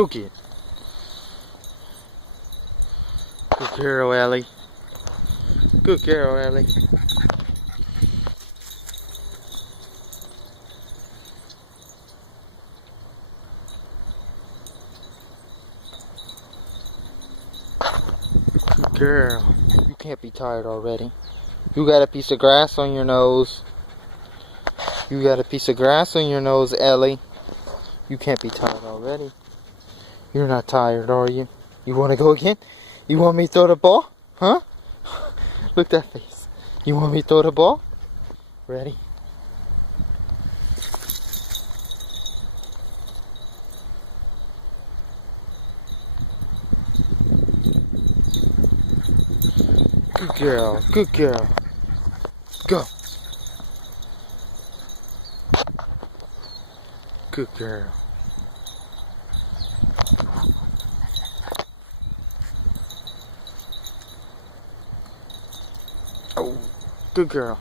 Go get it. Good girl, Ellie. Good girl, Ellie. Good girl. You can't be tired already. You got a piece of grass on your nose. You got a piece of grass on your nose, Ellie. You can't be tired already. You're not tired, are you? You want to go again? You want me to throw the ball? Huh? Look at that face. You want me to throw the ball? Ready? Good girl. Good girl. Go. Good girl. Oh, good girl.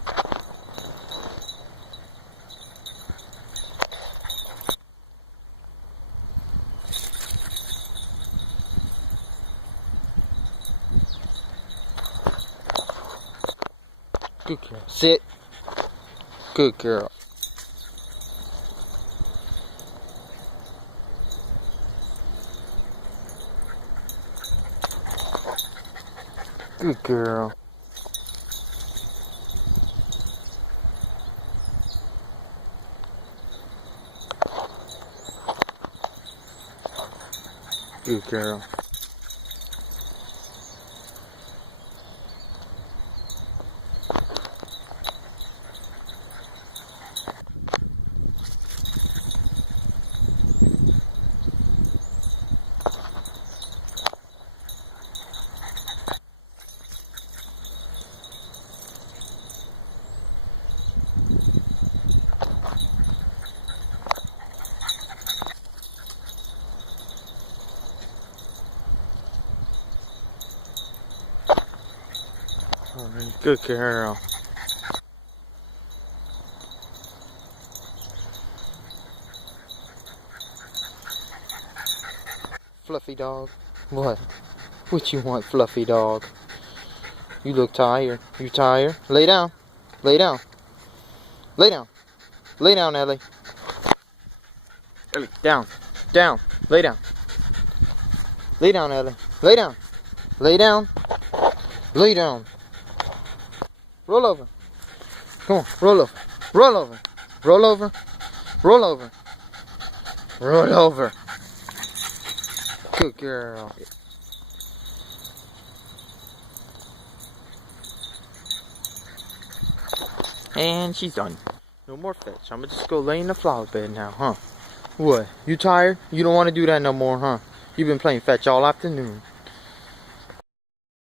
Good girl. Sit. Good girl. Good girl. Good girl. Alright, good girl. Fluffy dog. What? What you want, fluffy dog? You look tired. You tired? Lay down. Lay down. Lay down. Lay down, Ellie. Ellie, down. Down. Lay down. Lay down, Ellie. Lay down. Lay down. Lay down. Roll over. Come on, roll over. Roll over. Roll over. Roll over. Roll over. Good girl. And she's done. No more fetch. I'm gonna just go lay in the flower bed now, huh? What? You tired? You don't want to do that no more, huh? You've been playing fetch all afternoon.